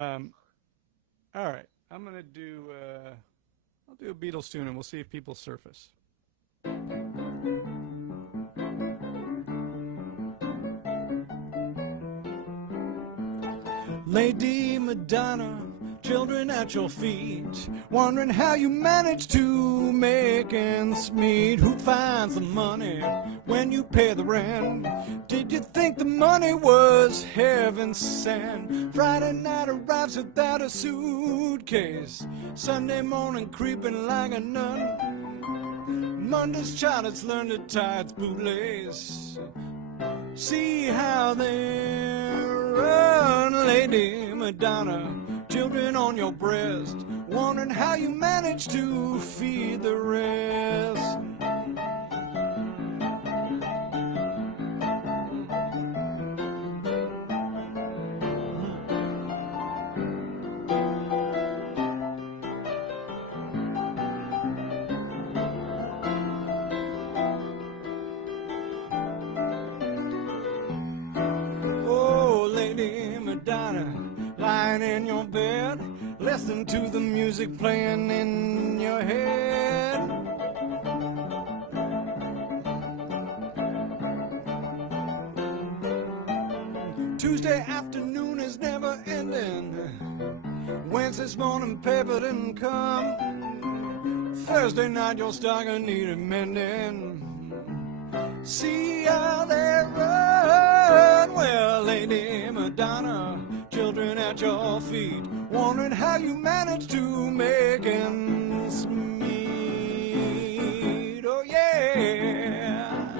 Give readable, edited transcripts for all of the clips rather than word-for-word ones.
Um, all right, I'm gonna do. I'll do a Beatles tune, and we'll see if people surface. Lady Madonna, children at your feet, wondering how you manage to make ends meet. Who finds the money when you pay the rent? Did you think the money was heaven sent? Friday night arrives without a suitcase, Sunday morning creeping like a nun. Monday's child has learned to tie its bootlace. See how they run, Lady Madonna, children on your breast, wondering how you manage to feed the rest. Lying in your bed, listen to the music playing in your head. Tuesday afternoon is never ending. Wednesday's morning paper didn't come. Thursday night your stocking needed mending. See how they run, well, Lady Madonna, children at your feet, wondering how you manage to make ends meet. Oh yeah.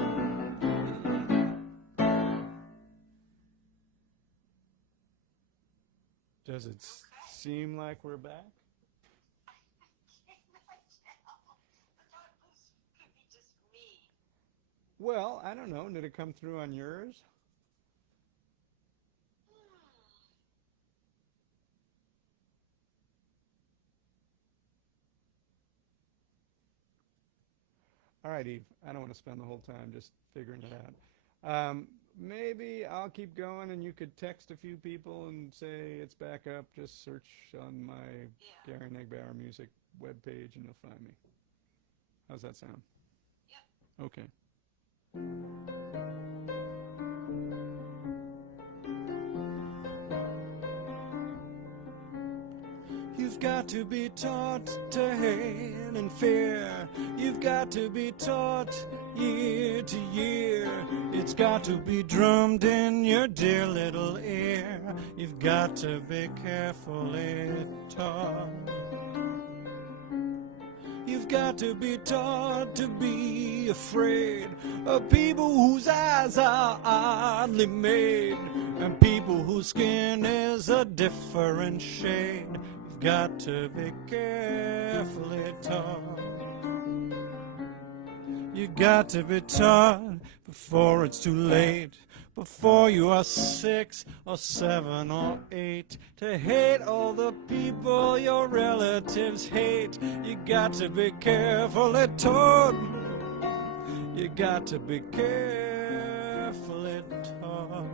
Does it seem like we're back? Well, I don't know. Did it come through on yours? All right, Eve. I don't want to spend the whole time just figuring it out. Maybe I'll keep going and you could text a few people and say it's back up. Just search on my Gary Negbaur music webpage and you'll find me. How's that sound? Yep. Okay. You've got to be taught to hate and fear. You've got to be taught year to year. It's got to be drummed in your dear little ear. You've got to be carefully taught. You've got to be taught to be afraid of people whose eyes are oddly made and people whose skin is a different shade. You've got to be carefully taught. You got to be taught before it's too late, before you are 6 or 7 or 8, to hate all the people your relatives hate. You got to be carefully taught. You got to be carefully taught.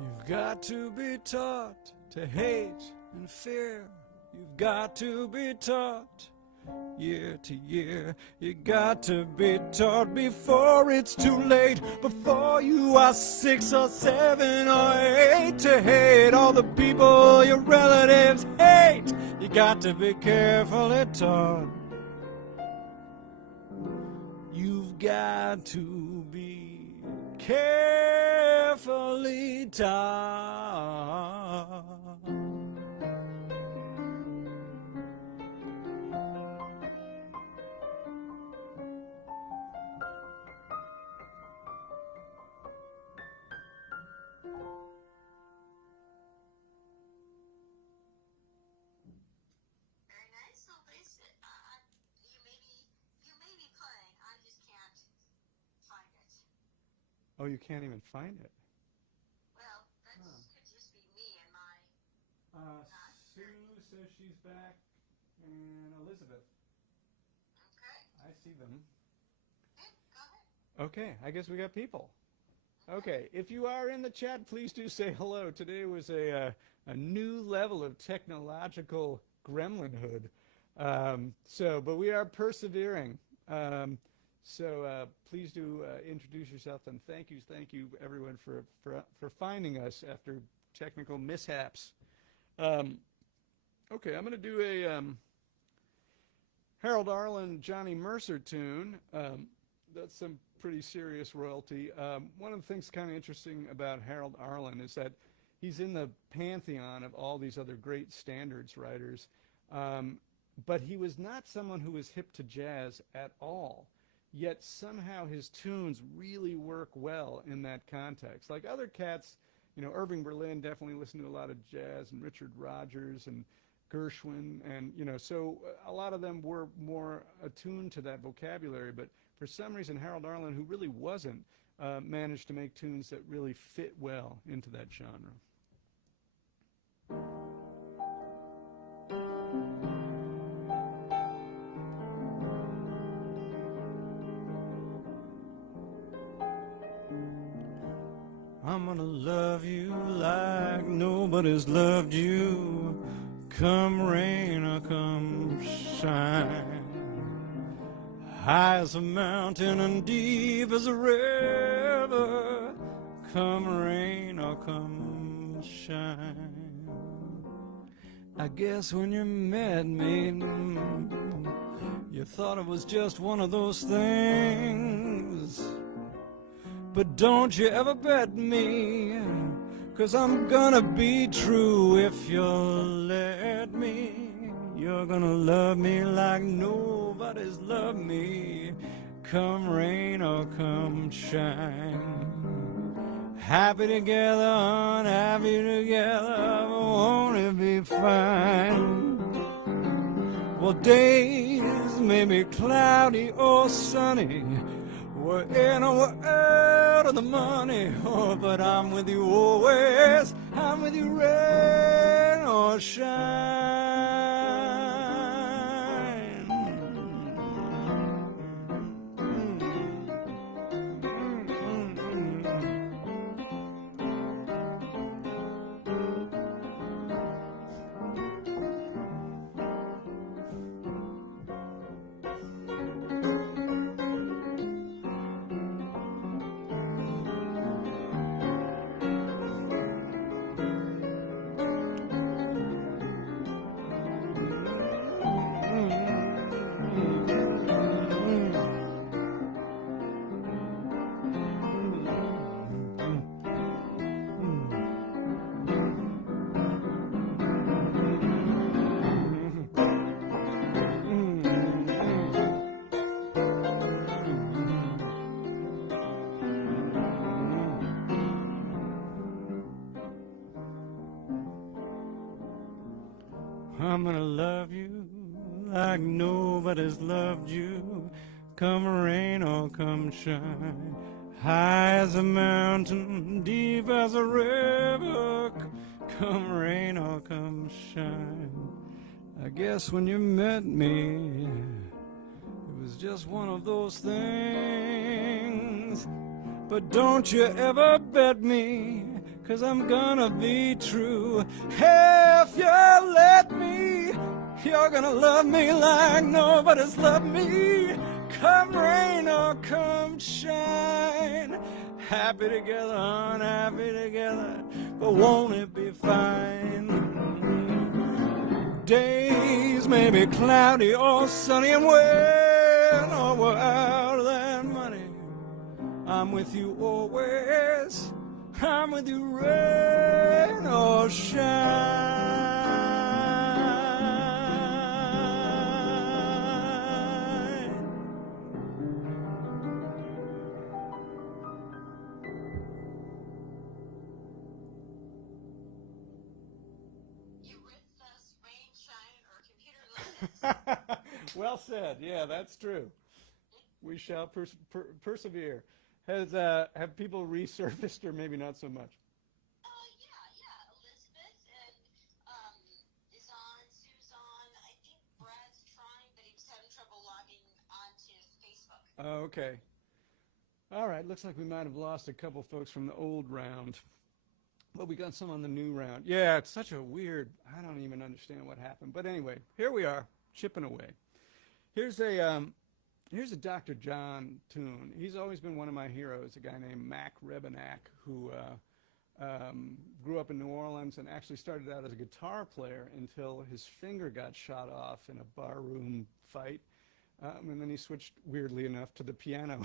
You've got to be taught to hate and fear. You've got to be taught year to year. You got to be taught before it's too late, before you are 6 or 7 or 8, to hate all the people your relatives hate. You got to be carefully taught. You've got to be carefully taught. Oh, you can't even find it. Well, that could just be me and my... Sue says she's back, and Elizabeth. Okay. I see them. Yeah, go ahead. Okay, I guess we got people. Okay, if you are in the chat, please do say hello. Today was a new level of technological gremlinhood. But we are persevering. Please do introduce yourself, and thank you everyone for finding us after technical mishaps. Okay, I'm going to do a Harold Arlen, Johnny Mercer tune. That's some pretty serious royalty. One of the things kind of interesting about Harold Arlen is that he's in the pantheon of all these other great standards writers, but he was not someone who was hip to jazz at all. Yet somehow his tunes really work well in that context. Like other cats, you know, Irving Berlin definitely listened to a lot of jazz, and Richard Rodgers and Gershwin, and you know, so a lot of them were more attuned to that vocabulary. But for some reason, Harold Arlen, who really wasn't, managed to make tunes that really fit well into that genre. I'm gonna love you like nobody's loved you, come rain or come shine. High as a mountain and deep as a river, come rain or come shine. I guess when you met me, you thought it was just one of those things. But don't you ever bet me, 'cause I'm gonna be true if you'll let me. You're gonna love me like nobody's loved me, come rain or come shine. Happy together, unhappy together, won't it be fine? Well, days may be cloudy or sunny, we're in or we're out of the money, oh, but I'm with you always, I'm with you rain or shine. I'm gonna love you like nobody's loved you, come rain or come shine. High as a mountain, deep as a river, come rain or come shine. I guess when you met me, it was just one of those things. But don't you ever bet me, 'cause I'm gonna be true. If you let me, you're gonna love me like nobody's loved me, come rain or come shine. Happy together, unhappy together, but won't it be fine? Days may be cloudy or sunny, and when or we're out of that money, I'm with you always, I'm with you rain or shine. You with us, rain, shine, or computer limits. Well said. Yeah, that's true. We shall persevere. have people resurfaced or maybe not so much? Yeah. Elizabeth and is on. Sue's on. I think Brad's trying, but he was having trouble logging onto Facebook. Oh, okay. All right. Looks like we might have lost a couple folks from the old round. But we got some on the new round. Yeah, it's such a weird, I don't even understand what happened. But anyway, here we are, chipping away. Here's a Dr. John tune. He's always been one of my heroes, a guy named Mac Rebenak, who grew up in New Orleans and actually started out as a guitar player until his finger got shot off in a barroom fight. And then he switched, weirdly enough, to the piano.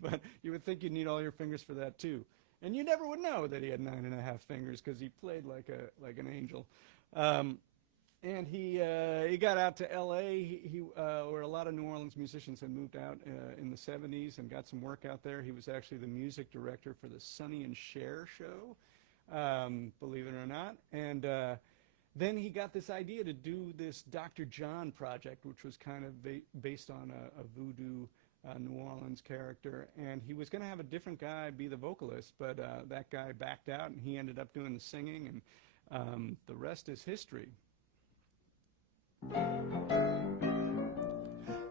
But you would think you'd need all your fingers for that, too. And you never would know that he had 9.5 fingers because he played like an angel. And he got out to L.A. Where a lot of New Orleans musicians had moved out in the 70s and got some work out there. He was actually the music director for the Sonny and Cher show, believe it or not. And then he got this idea to do this Dr. John project, which was kind of based on a voodoo New Orleans character, and he was going to have a different guy be the vocalist, but that guy backed out, and he ended up doing the singing, and the rest is history.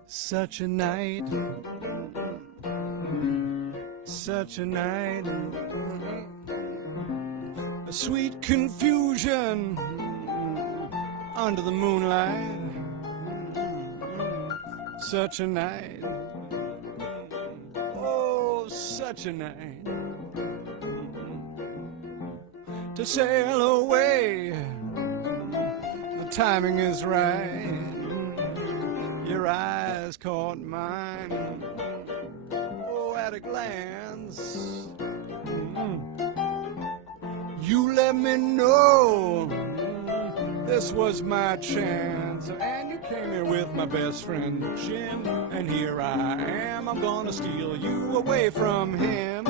Such a night, such a night, a sweet confusion under the moonlight, such a night. Such a night to sail away. The timing is right. Your eyes caught mine. Oh, at a glance, you let me know this was my chance. And you came here with my best friend Jim, and here I am. I'm gonna steal you away from him.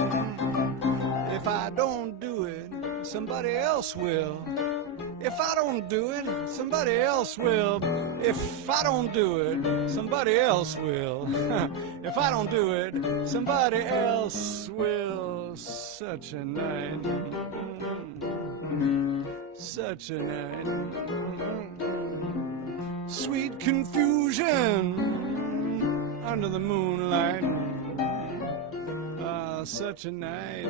If I don't do it, somebody else will. If I don't do it, somebody else will. If I don't do it, somebody else will. If I don't do it, somebody else will. Such a night, such a night, sweet confusion under the moonlight. Such a night,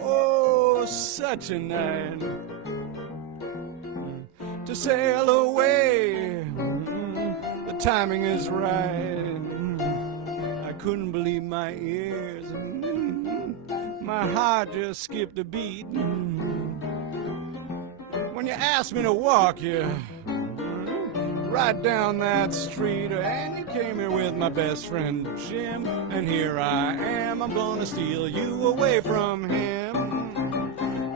oh, such a night to sail away. The timing is right. I couldn't believe my ears. My heart just skipped a beat when you asked me to walk you right down that street. And you came here with my best friend Jim, and here I am. I'm gonna steal you away from him.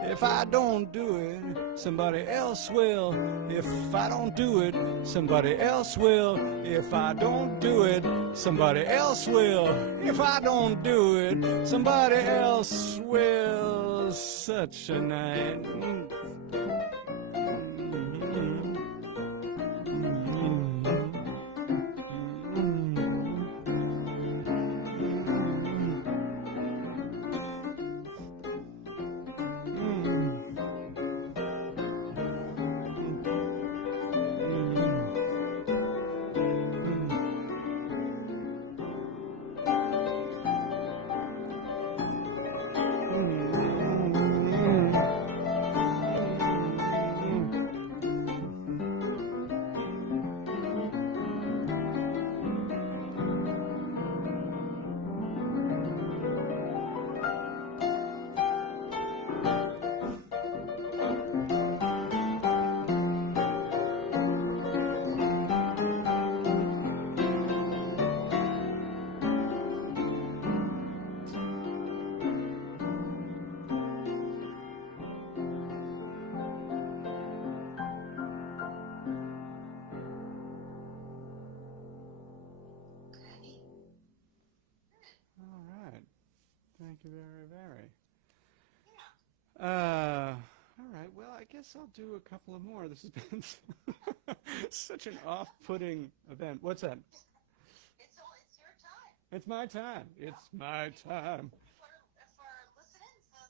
If I don't do it, somebody else will. If I don't do it, somebody else will. If I don't do it, somebody else will. If I don't do it, somebody else will. Such a night. Thank you very, very. Yeah. All right, well, I guess I'll do a couple of more. This has been such an off-putting event. What's that? It's your time. It's my time. It's my time. For listening, so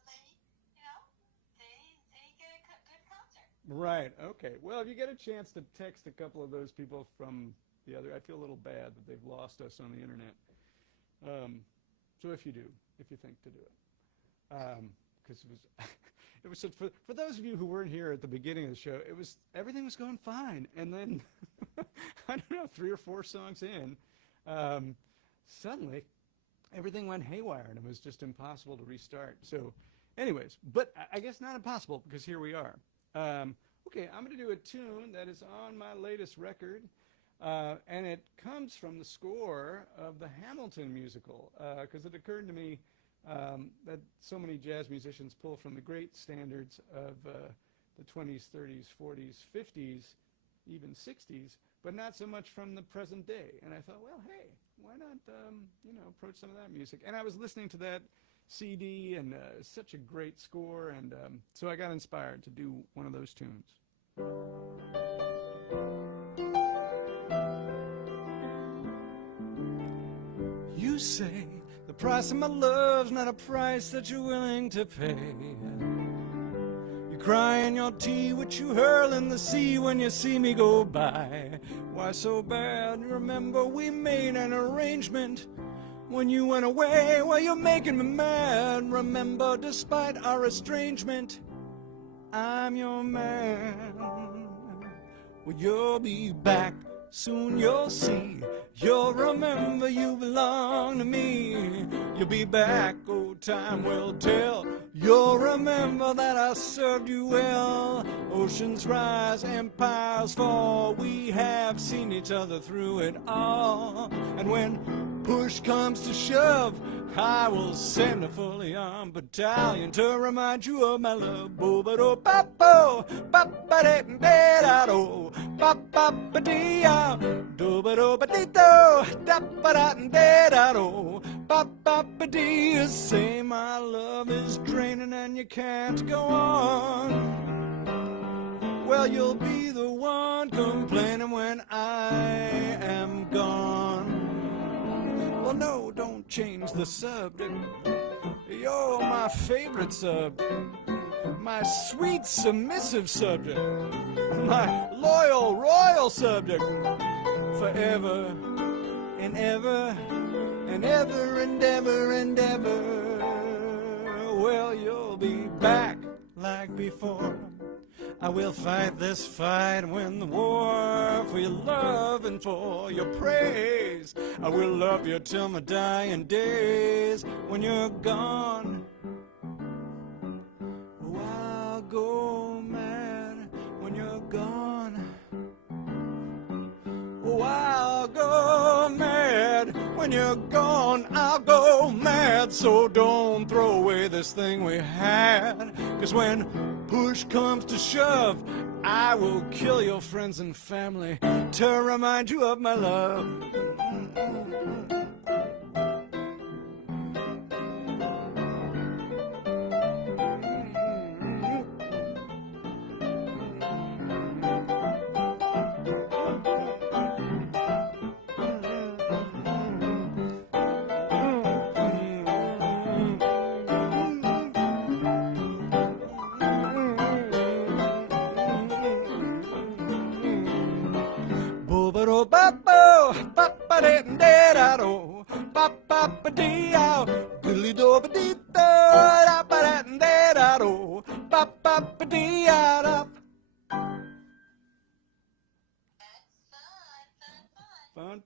they, they get a good concert. Right. Okay. Well, if you get a chance to text a couple of those people from the other, I feel a little bad that they've lost us on the internet. So if you do, if you think to do it, because it was, it was such, for those of you who weren't here at the beginning of the show, everything was going fine, and then I don't know, 3 or 4 songs in, suddenly everything went haywire, and it was just impossible to restart. So, anyways, but I guess not impossible because here we are. Okay, I'm going to do a tune that is on my latest record. And it comes from the score of the Hamilton musical, because it occurred to me that so many jazz musicians pull from the great standards of the 20s, 30s, 40s, 50s, even 60s, but not so much from the present day. And I thought, well, hey, why not, approach some of that music? And I was listening to that CD, and such a great score, and so I got inspired to do one of those tunes. You say the price of my love's not a price that you're willing to pay. You cry in your tea, which you hurl in the sea when you see me go by. Why so bad? Remember we made an arrangement when you went away. Well, you're making me mad. Remember, despite our estrangement, I'm your man. Well, you'll be back. Soon you'll see, you'll remember you belong to me. You'll be back, oh time will tell. You'll remember that I served you well. Oceans rise, empires fall. We have seen each other through it all. And when push comes to shove, I will send a fully armed battalion to remind you of my love. Bo-ba-do-ba-bo, ba-ba-da-da-da-do, ba-ba-ba-dee-ah, do-ba-do-ba-dee-do, da-ba-da-da-da-do, ba-ba-ba-dee. Say my love is draining and you can't go on. Well, you'll be the one complaining when I am gone. Well, no, don't change the subject. You're my favorite subject. My sweet, submissive subject. My loyal, royal subject. Forever and ever and ever and ever and ever. Well, you'll be back like before. I will fight this fight and win the war for your love and for your praise. I will love you till my dying days. When you're gone, oh, I'll go mad. When you're gone, oh, I'll go mad. When you're gone, I'll go mad. So don't throw away this thing we had, 'cause when push comes to shove, I will kill your friends and family to remind you of my love.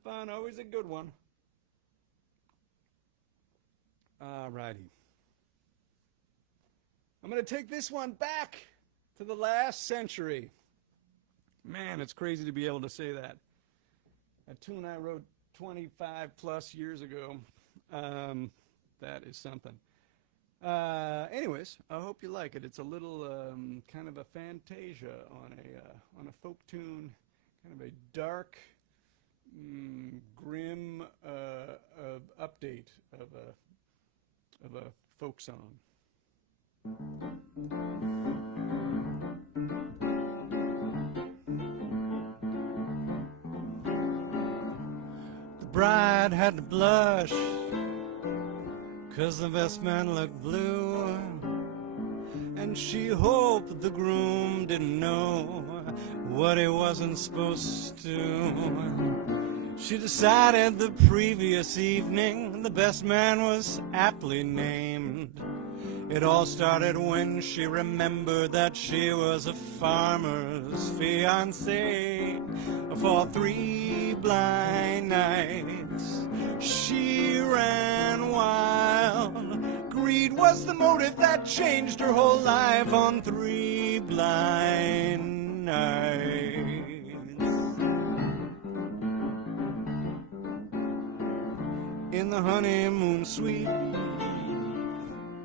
Fun, always a good one. All righty. I'm going to take this one back to the last century. Man, it's crazy to be able to say that. A tune I wrote 25 plus years ago. That is something. Anyways, I hope you like it. It's a little kind of a fantasia on a folk tune, kind of a dark, grim update of a folk song. bride had to blush 'cause the best man looked blue, and she hoped the groom didn't know what he wasn't supposed to. She decided the previous evening the best man was aptly named. It all started when she remembered that she was a farmer's fiancé. For 3 blind nights she ran wild. Greed was the motive that changed her whole life on 3 blind nights. In the honeymoon suite,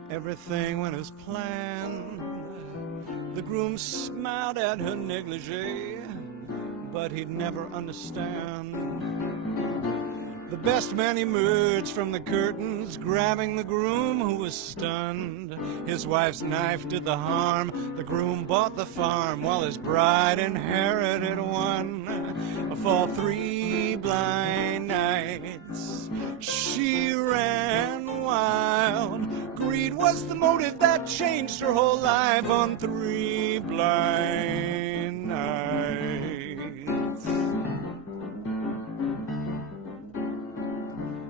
everything went as planned. The groom smiled at her negligee, but he'd never understand. The best man emerged from the curtains, grabbing the groom who was stunned. His wife's knife did the harm. The groom bought the farm while his bride inherited one. For 3 blind nights she ran wild. Greed was the motive that changed her whole life on 3 blind nights.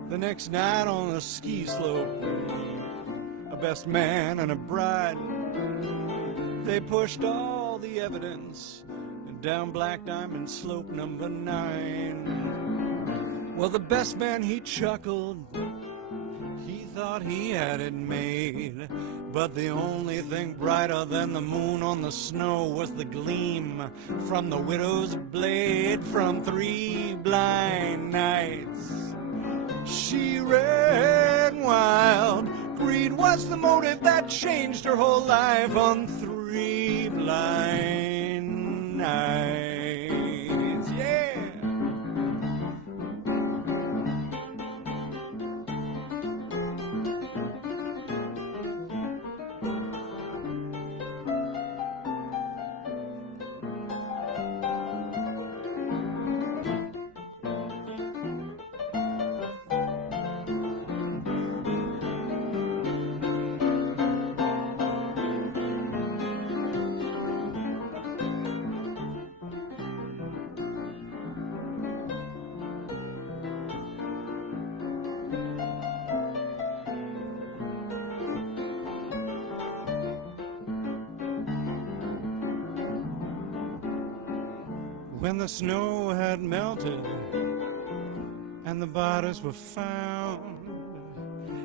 The next night on a ski slope, a best man and a bride, they pushed all the evidence down Black Diamond Slope number 9. Well, the best man, he chuckled. He thought he had it made. But the only thing brighter than the moon on the snow was the gleam from the widow's blade. From 3 blind nights she ran wild. Greed was the motive that changed her whole life on 3 blind nights. Yeah. When the snow had melted and the bodies were found,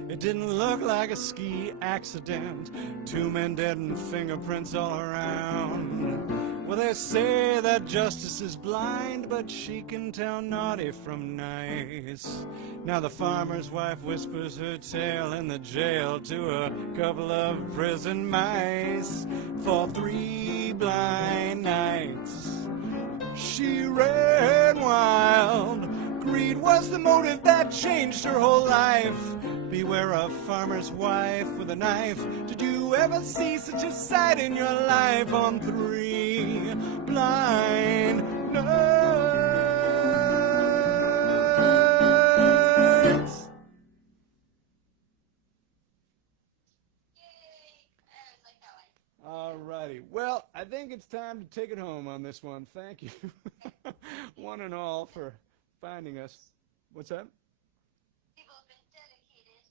it didn't look like a ski accident. 2 men dead and fingerprints all around. Well, they say that justice is blind, but she can tell naughty from nice. Now the farmer's wife whispers her tale in the jail to a couple of prison mice. For 3 blind nights she ran wild. Greed was the motive that changed her whole life. Beware a farmer's wife with a knife. Did you ever see such a sight in your life on 3 blind nights? All righty. Well, I think it's time to take it home on this one. Thank you, one and all, for finding us. What's that? People have been dedicated.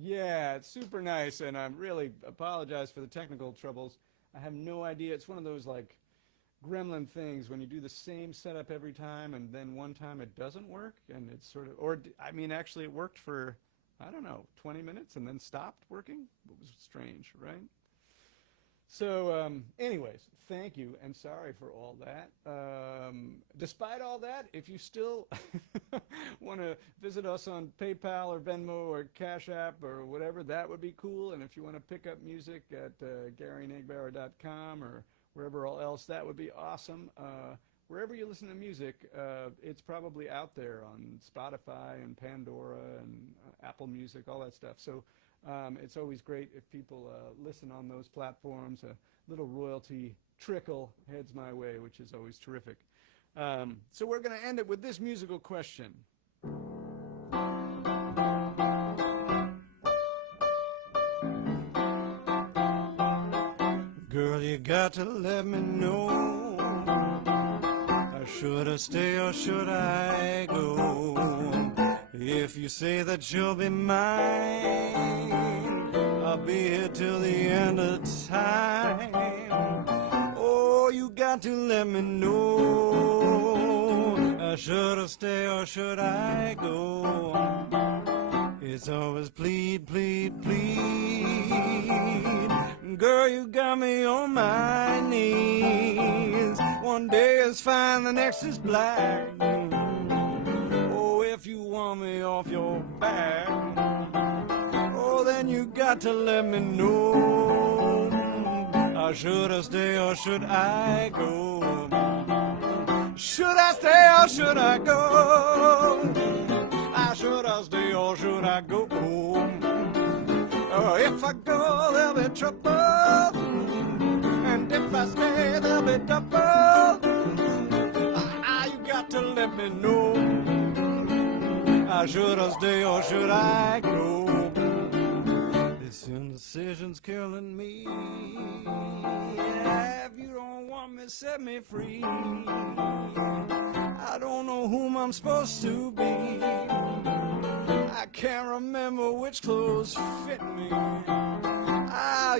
Yeah, it's super nice, and I really apologize for the technical troubles. I have no idea. It's one of those, like, gremlin things when you do the same setup every time, and then one time it doesn't work, and it's sort of, or, I mean, actually it worked for, I don't know, 20 minutes and then stopped working. It was strange, right? So, anyways, thank you, and sorry for all that. Despite all that, if you still want to visit us on PayPal or Venmo or Cash App or whatever, that would be cool. And if you want to pick up music at GaryNegbaur.com or wherever else, that would be awesome. Wherever you listen to music, it's probably out there on Spotify and Pandora and Apple Music, all that stuff. So it's always great if people listen on those platforms. A little royalty trickle heads my way, which is always terrific. So we're going to end it with this musical question. got to let me know. Should I stay or should I go? If you say that you'll be mine, I'll be here till the end of time. Oh, you got to let me know. Should I stay or should I go? It's always plead, plead, plead. Girl, you got me on my knees. One day is fine, the next is black. Oh, if you want me off your back, oh, then you got to let me know. Should I stay or should I go? Should I stay or should I go? Should I stay or should I go? If I go, there'll be trouble, and if I stay, there'll be double. You got to let me know. Should I stay or should I go? This indecision's killing me. If you don't want me, set me free. I don't know whom I'm supposed to be. I can't remember which clothes fit me.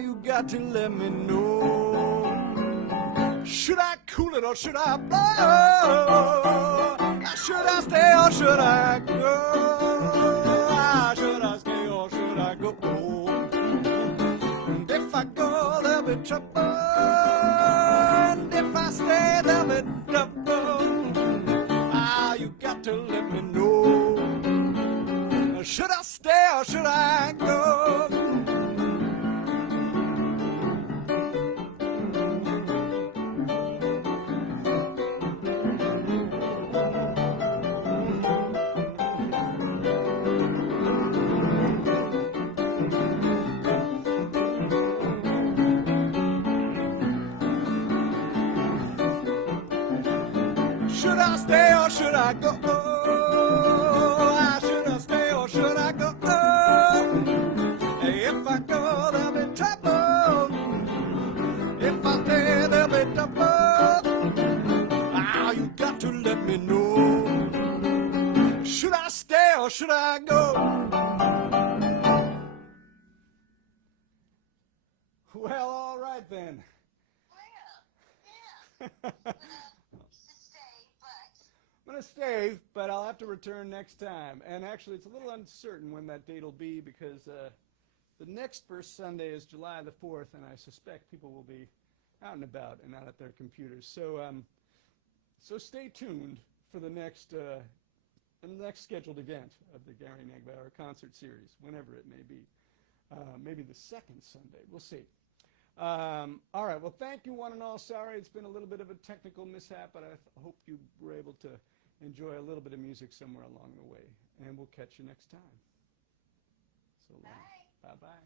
You got to let me know. Should I cool it or should I blow? Should I stay or should I go? Should I stay or should I go? And if I go, there'll be trouble. And if I stay, there'll be trouble. You got to let me know. Should I stay or should I go? Should I stay or should I go? Should I stay or should I go? If I go, there'll be trouble. If I stay, there'll be trouble. You got to let me know. Should I stay or should I go? Well, all right then. Yeah. I'm going to stay, but I'll have to return next time. And actually, it's a little uncertain when that date will be because the next first Sunday is July the 4th, and I suspect people will be out and about and not at their computers. So so stay tuned for the next scheduled event of the Gary Negbaur concert series, whenever it may be. Maybe the second Sunday. We'll see. All right. Well, thank you, one and all. Sorry, it's been a little bit of a technical mishap, but I hope you were able to enjoy a little bit of music somewhere along the way. And we'll catch you next time. So long. Bye-bye.